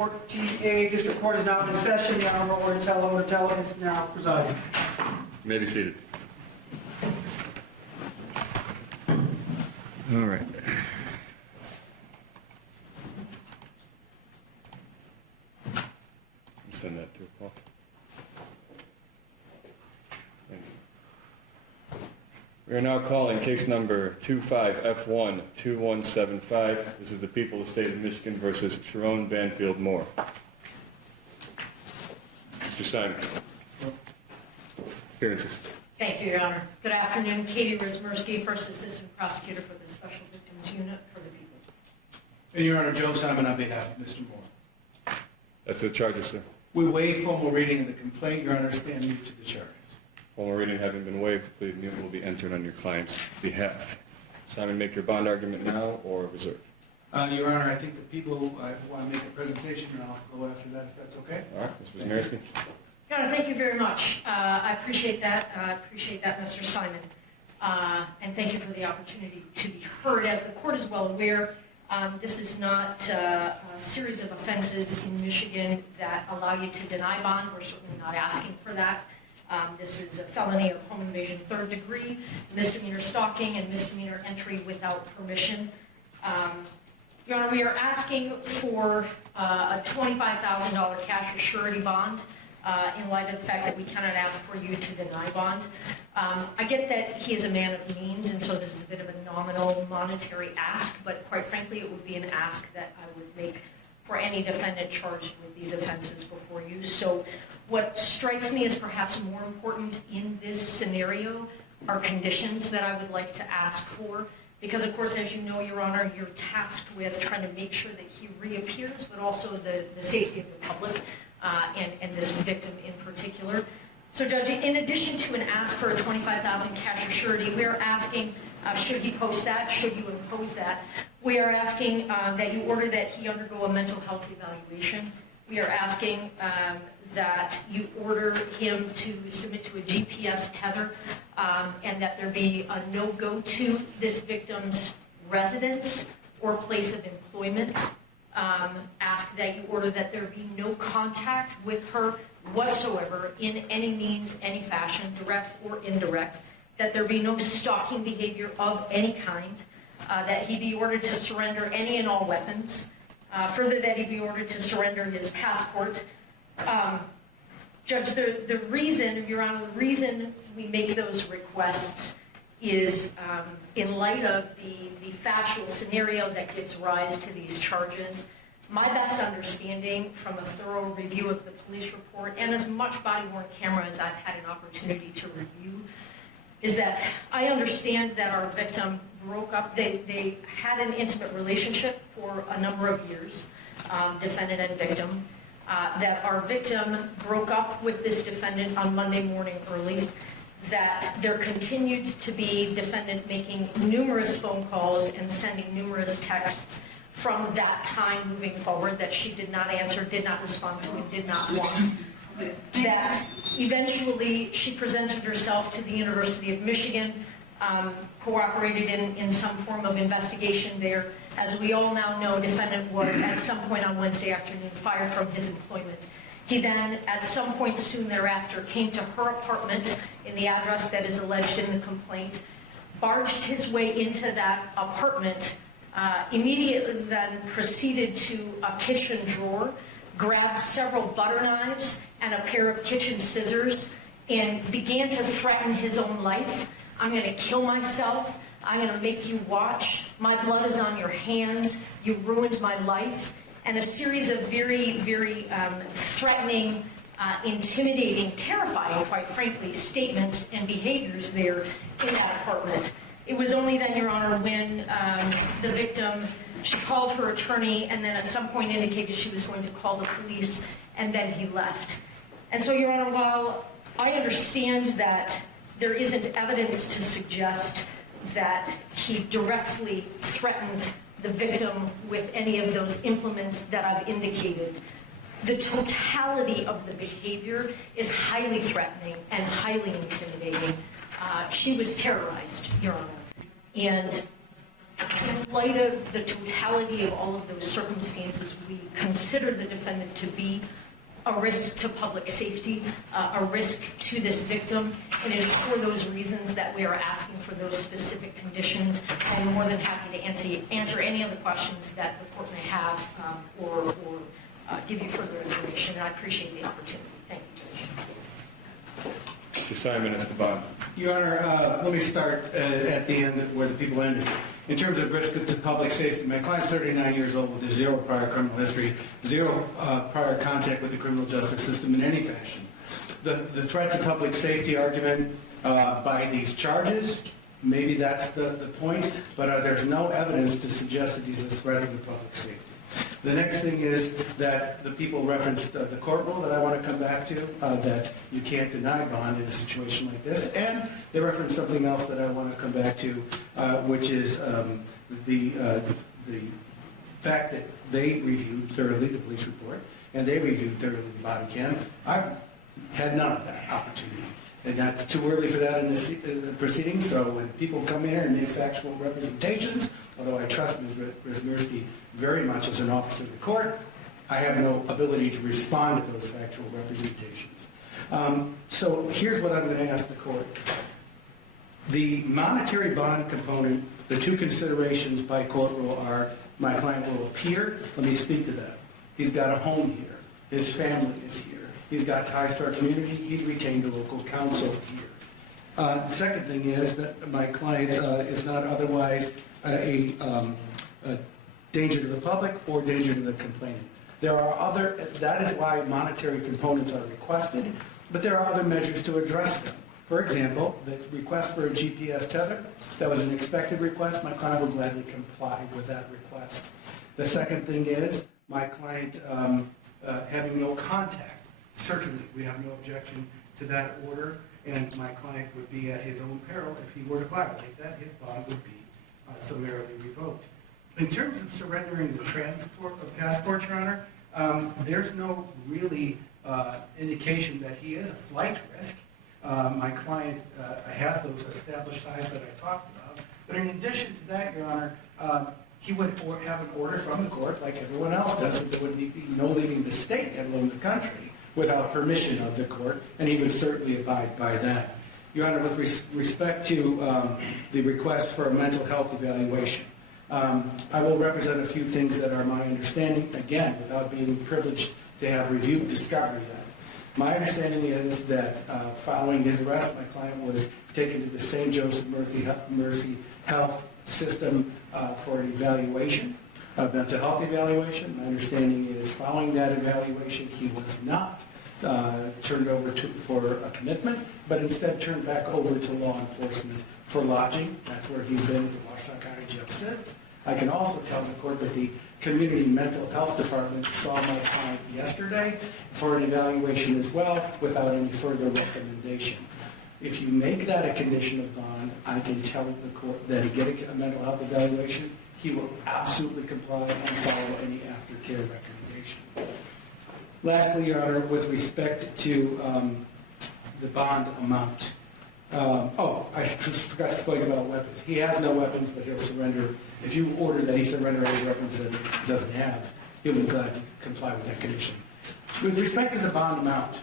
14A District Court is now in session. The Honorable Ortella is now presiding. You may be seated. All right. Send that to Paul. Thank you. We are now calling case number 25F12175. This is the people of the state of Michigan versus Sherrone Moore. Mr. Simon. Appearances. Thank you, Your Honor. Good afternoon. Katie Rizmersky, First Assistant Prosecutor for the Special Victims Unit for the People. And Your Honor, Joe Simon on behalf of Mr. Moore. That's the charges, sir. We waive formal reading of the complaint. Your Honor, stand mute to the charges. Formal reading having been waived, the plea of mute will be entered on your client's behalf. Simon, make your bond argument now or reserve? Your Honor, I think the people want to make a presentation, and I'll go after that if that's okay. All right, Ms. Wisniewski. Your Honor, thank you very much. I appreciate that. Mr. Simon. And thank you for the opportunity to be heard. As the court is well aware, this is not a series of offenses in Michigan that allow you to deny bond. We're certainly not asking for that. This is a felony of home invasion 3rd degree, misdemeanor stalking, and misdemeanor entry without permission. Your Honor, we are asking for a $25,000 cash or surety bond in light of the fact that we cannot ask for you to deny bond. I get that he is a man of means, and so this is a bit of a nominal monetary ask, but quite frankly, it would be an ask that I would make for any defendant charged with these offenses before you. So what strikes me as perhaps more important in this scenario are conditions that I would like to ask for, because of course, as you know, Your Honor, you're tasked with trying to make sure that he reappears, but also the safety of the public and this victim in particular. So, Judge, in addition to an ask for a $25,000 cash or surety, we're asking, should he post that, should you impose that, we are asking that you order that he undergo a mental health evaluation. We are asking that you order him to submit to a GPS tether and that there be a no-go to this victim's residence or place of employment. Ask that you order that there be no contact with her whatsoever in any means, any fashion, direct or indirect, that there be no stalking behavior of any kind, that he be ordered to surrender any and all weapons, further that he be ordered to surrender his passport. Judge, the reason, Your Honor, the reason we make those requests is in light of the factual scenario that gives rise to these charges. My best understanding from a thorough review of the police report and as much body-worn camera as I've had an opportunity to review is that I understand that our victim broke up. They had an intimate relationship for a number of years, defendant and victim. That our victim broke up with this defendant on Monday morning early, that there continued to be defendant making numerous phone calls and sending numerous texts from that time moving forward that she did not answer, did not respond to, and did not want. That eventually she presented herself to the University of Michigan, cooperated in some form of investigation there. As we all now know, defendant was at some point on Wednesday afternoon fired from his employment. He then, at some point soon thereafter, came to her apartment in the address that is alleged in the complaint, barged his way into that apartment, immediately then proceeded to a kitchen drawer, grabbed several butter knives and a pair of kitchen scissors, and began to threaten his own life. I'm going to kill myself. I'm going to make you watch. My blood is on your hands. You ruined my life. And a series of very, very threatening, intimidating, terrifying, quite frankly, statements and behaviors there in that apartment. It was only then, Your Honor, when the victim, she called her attorney and then at some point indicated she was going to call the police, and then he left. And so, Your Honor, while I understand that there isn't evidence to suggest that he directly threatened the victim with any of those implements that I've indicated, the totality of the behavior is highly threatening and highly intimidating. She was terrorized, Your Honor. And light of the totality of all of those circumstances, we consider the defendant to be a risk to public safety, a risk to this victim, and it is for those reasons that we are asking for those specific conditions. I'm more than happy to answer any other questions that the court may have or give you further information, and I appreciate the opportunity. Thank you, Judge. Mr. Simon is the bond. Your Honor, let me start at the end where the people ended. In terms of risk to public safety, my client's 39 years old with zero prior criminal history, zero prior contact with the criminal justice system in any fashion. The threat to public safety argument by these charges, maybe that's the point, but there's no evidence to suggest that he's a threat to the public safety. The next thing is that the people referenced the court rule that I want to come back to, that you can't deny bond in a situation like this, and they referenced something else that I want to come back to, which is the fact that they reviewed thoroughly the police report, and they reviewed thoroughly the body cam. I've had none of that opportunity. And that's too early for that in the proceedings, so when people come here and make factual representations, although I trust Ms. Brzezinski very much as an officer of the court, I have no ability to respond to those factual representations. So here's what I'm going to ask the court. The monetary bond component, the two considerations by court rule are, my client will appear. Let me speak to that. He's got a home here. His family is here. He's got ties to our community. He's retained a local counsel here. The second thing is that my client is not otherwise a danger to the public or danger to the complainant. There are that is why monetary components are requested, but there are other measures to address them. For example, the request for a GPS tether, that was an expected request. My client will gladly comply with that request. The second thing is my client having no contact. Certainly, we have no objection to that order, and my client would be at his own peril if he were to violate that. His bond would be summarily revoked. In terms of surrendering the passport, Your Honor, there's no really indication that he is a flight risk. My client has those established ties that I talked about. But in addition to that, Your Honor, he would have an order from the court, like everyone else does, that there would be no leaving the state, let alone the country, without permission of the court, and he would certainly abide by that. Your Honor, with respect to the request for a mental health evaluation, I will represent a few things that are my understanding, again, without being privileged to have reviewed discovery that. My understanding is that following his arrest, my client was taken to the St. Joseph Mercy Health System for an evaluation, a mental health evaluation. My understanding is following that evaluation, he was not turned over for a commitment, but instead turned back over to law enforcement for lodging. That's where he's been at the Washtenaw County Jail since. I can also tell the court that the Community Mental Health Department saw my client yesterday for an evaluation as well without any further recommendation. If you make that a condition of bond, I can tell the court that he get a mental health evaluation, he will absolutely comply and follow any aftercare recommendation. Lastly, Your Honor, with respect to the bond amount. I forgot to speak about weapons. He has no weapons, but he'll surrender. If you order that he surrender any weapons that he doesn't have, he'll be glad to comply with that condition. With respect to the bond amount,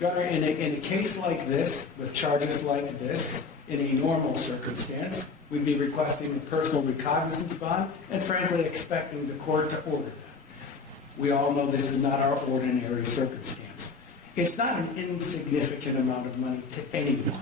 Your Honor, in a case like this, with charges like this, in a normal circumstance, we'd be requesting a personal recognizance bond and frankly expecting the court to order that. We all know this is not our ordinary circumstance. It's not an insignificant amount of money to anyone.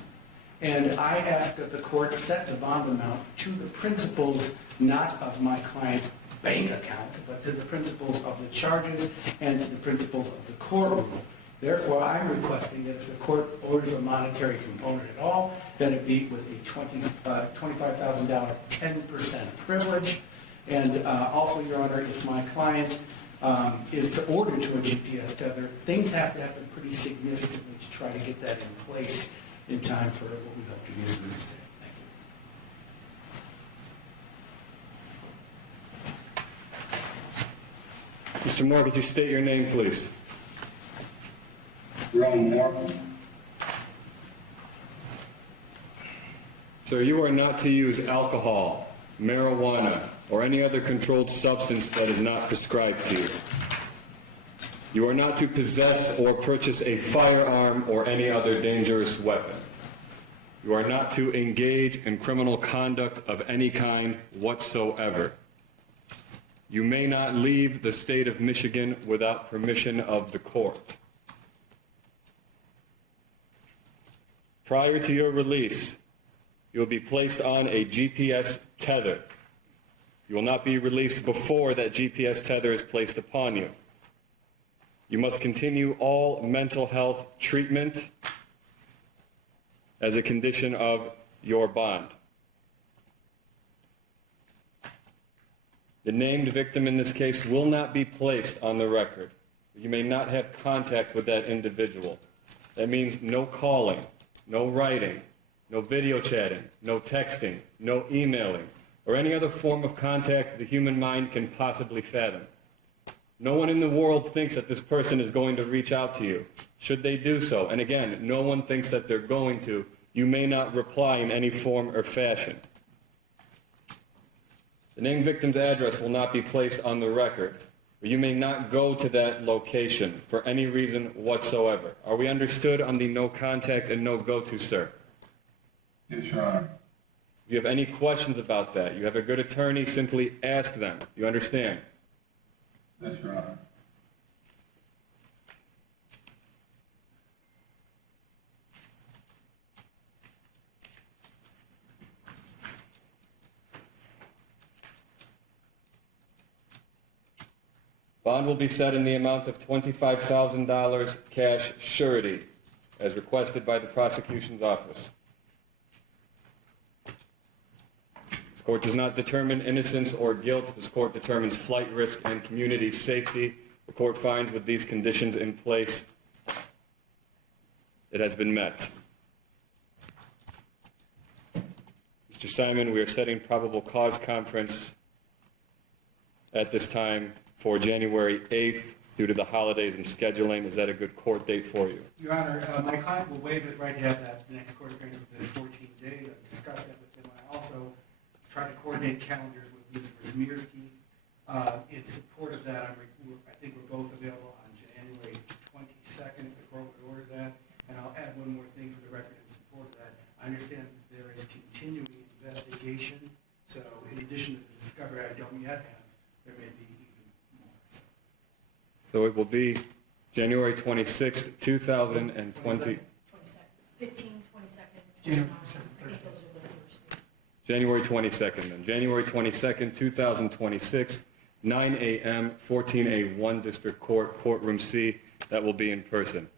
And I ask that the court set the bond amount to the principles not of my client's bank account, but to the principles of the charges and to the principles of the court rule. Therefore, I'm requesting that if the court orders a monetary component at all, that it be with a $25,000 10% privilege. And also, Your Honor, if my client is to order to a GPS tether, things have to happen pretty significantly to try to get that in place in time for what we hope to use in this day. Thank you. Mr. Moore, could you state your name, please? Sherrone Moore. Sir, you are not to use alcohol marijuana, or any other controlled substance that is not prescribed to you. You are not to possess or purchase a firearm or any other dangerous weapon. You are not to engage in criminal conduct of any kind whatsoever. You may not leave the state of Michigan without permission of the court. Prior to your release, you will be placed on a GPS tether. You will not be released before that GPS tether is placed upon you. You must continue all mental health treatment as a condition of your bond. The named victim in this case will not be placed on the record. You may not have contact with that individual. That means no calling, no writing, no video chatting, no texting, no emailing, or any other form of contact the human mind can possibly fathom. No one in the world thinks that this person is going to reach out to you. Should they do so, and again, no one thinks that they're going to, you may not reply in any form or fashion. The named victim's address will not be placed on the record, or you may not go to that location for any reason whatsoever. Are we understood on the no contact and no go to, sir? Yes, Your Honor. If you have any questions about that, you have a good attorney, simply ask them. You understand? Yes, Your Honor. Bond will be set in the amount of $25,000 cash surety, as requested by the prosecution's office. This court does not determine innocence or guilt. This court determines flight risk and community safety. The court finds with these conditions in place, it has been met. Mr. Simon, we are setting probable cause conference at this time for January 8th due to the holidays and scheduling. Is that a good court date for you? Your Honor, my client will waive his right to have that next court appearance within 14 days. I've discussed that with him. I also tried to coordinate calendars with Ms. Wismierski. In support of that, I think we're both available on January 22nd, if the court would order that. And I'll add one more thing for the record in support of that. I understand there is continuing investigation, so in addition to the discovery I don't yet have, there may be even more. So it will be January 26th, 2020. 15, 22nd. January I think those are the first days. January 22nd, then. January 22nd, 2026, 9 a.m., 14A1 District Court, Courtroom C. That will be in person.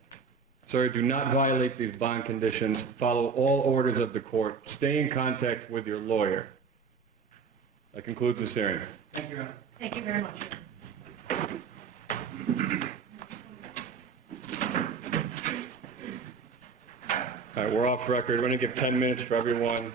Sir, do not violate these bond conditions. Follow all orders of the court. Stay in contact with your lawyer. That concludes this hearing. Thank you, Your Honor. Thank you very much. All right, we're off record. We're going to give 10 minutes for everyone